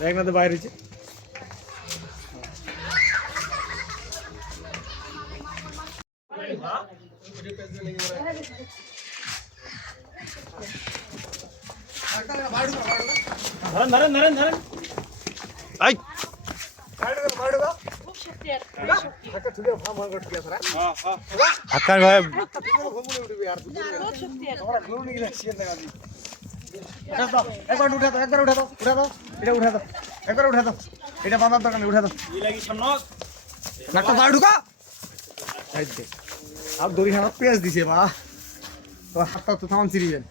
দেখ না তো বাইরে হচ্ছে ধরেন ধরেন ধরেন ধরেন আই আকার ভাই একবার উঠা দাও একবার উঠা দাও উঠা দাও এটা উঠা দাও একবার উঠা দাও এটা বাঁধার দরকার নেই উঠা দাও নাকটা বাইরে ঢুকা আর দড়ি হাত পেঁয়াজ দিছে বা তোমার হাতটা তো থামান চিরিবেন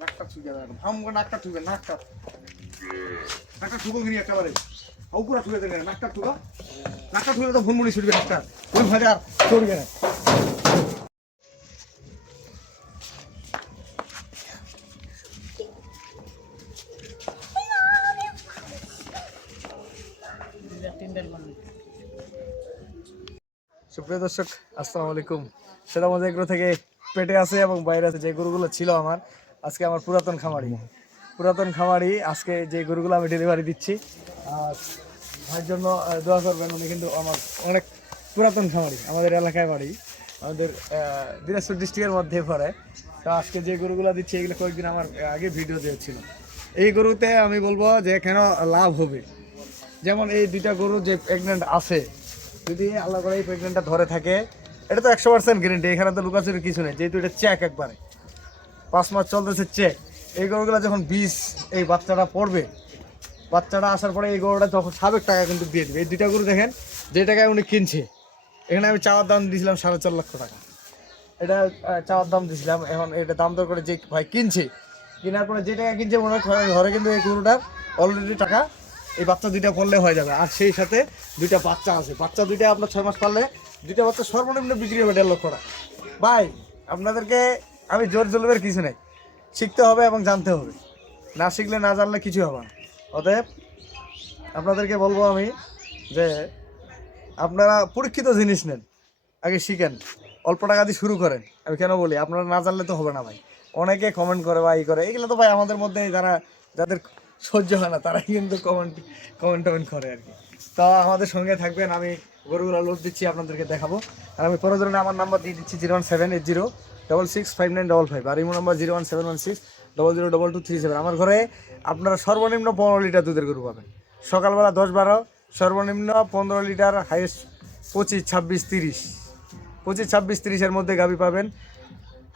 নাকটা ছুঁয়ে দেবেন নাকটা ছুঁবেন নাকটা নাকটা ঠুকো কিনি একেবারে উপরা ঠুকে দেবেন নাকটা ঠুকা নাকটা ঠুকে তো ভুনমুনি ছুটবে নাকটা ওই ভাজা আর চড়বে না সুপ্রিয় দর্শক আসসালামু আলাইকুম সেরামজ এগ্রো থেকে পেটে আছে এবং বাইরে আছে যে গরুগুলো ছিল আমার আজকে আমার পুরাতন খামারি আজকে যে গরুগুলো আমি ডেলিভারি দিচ্ছি আর ভাইয়ের জন্য দোয়া করবেন উনি কিন্তু আমার অনেক পুরাতন খামারি আমাদের এলাকায় বাড়ি আমাদের দিনাজপুর ডিস্ট্রিক্টের মধ্যে পড়ে তো আজকে যে গরুগুলো দিচ্ছি এগুলো কয়েকদিন আমার আগে ভিডিও দিয়েছিল এই গরুতে আমি বলবো যে কেন লাভ হবে যেমন এই দুইটা গরু যে প্রেগনেন্ট আছে যদি আল্লাহ করে এই প্রেগনেন্টটা ধরে থাকে এটা তো 100% গ্যারেন্টি এখানে তো লুকাচুরি কিছু নেই যেহেতু এটা চেক একবারে 5 মাস চলতেছে চেক এই গরুগুলো যখন এই বাচ্চাটা পড়বে বাচ্চাটা আসার পরে এই গরুটা যখন সাবেক টাকা কিন্তু দিয়ে দেবে এই দুইটা গরু দেখেন যে টাকায় উনি কিনছে এখানে আমি চাওয়ার দাম দিয়েছিলাম 4.5 লক্ষ টাকা এটা চাওয়ার দাম দিয়েছিলাম এখন এটা দাম দর করে যে ভাই কিনছে কেনার পরে যে টাকা কিনছে মনে হয় ঘরে কিন্তু এই গরুটার অলরেডি টাকা এই বাচ্চা দুইটা পড়লে হয়ে যাবে আর সেই সাথে দুইটা বাচ্চা আছে বাচ্চা দুইটা আপনার 6 মাস পারলে দুইটা বাচ্চা সর্বনিম্ন বিক্রি হবে 1.5 লক্ষ টাকা ভাই আপনাদেরকে আমি জোর জলবের কিছু নেই শিখতে হবে এবং জানতে হবে না শিখলে না জানলে কিছু হবে না অতএব আপনাদেরকে বলবো আমি যে আপনারা পরীক্ষিত জিনিস নেন আগে শিখেন অল্প টাকা দিয়ে শুরু করেন আমি কেন বলি আপনারা না জানলে তো হবে না ভাই অনেকে কমেন্ট করে বা করে এগুলো তো ভাই আমাদের মধ্যে যাদের সহ্য হয় না তারাই কিন্তু কমেন্ট করে আর কি তো আমাদের সঙ্গে থাকবেন আমি গরুগুলো লোড দিচ্ছি আপনাদেরকে দেখাবো আর আমি প্রয়োজনে আমার নাম্বার দিয়ে দিচ্ছি 01780665955 আর ইমো নাম্বার 01716002237 আমার ঘরে আপনারা সর্বনিম্ন 15 লিটার দুধের গরু পাবেন সকালবেলা 10-12 সর্বনিম্ন 15 লিটার হাইয়েস্ট 25-26-30 মধ্যে গাভী পাবেন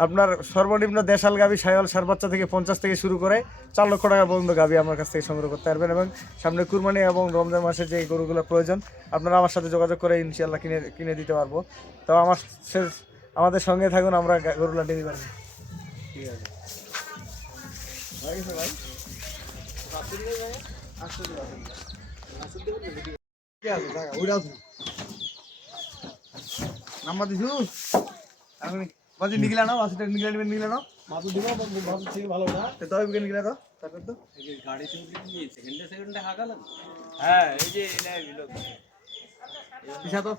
আপনার সর্বনিম্ন দেশাল গাভী সায়াল সার বাচ্চা থেকে 50 থেকে শুরু করে 4 লক্ষ টাকা পর্যন্ত গাভী আমার কাছ থেকে সংগ্রহ করতে পারবেন এবং সামনে কুরবানি এবং রমজান মাসে যে গরুগুলো প্রয়োজন আপনারা আমার সাথে যোগাযোগ করে ইনশাআল্লাহ কিনে দিতে পারবো তো আমাদের সঙ্গে থাকুন আমরা গরুগুলো ডেলিভারি ঠিক আছে নাম্বার দিছু বাজি নিগলা না বাসটা নিগলা না মাথু দিব বাসু থেকে ভালো না তবে বিকে নিগলা তো তারপর তো এই যে গাড়িতে উঠে নিয়ে সেকেন্ডে হাগা লাগে হ্যাঁ এই যে এনে দিল পিছা তো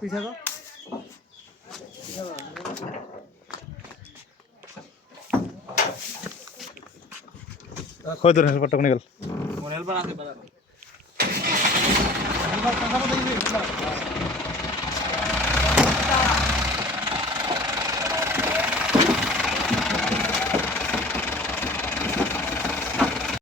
কই তোর হেলপারটা কোনে গেল মোর হেলপার আছে বাজার হেলপার কথা বলতে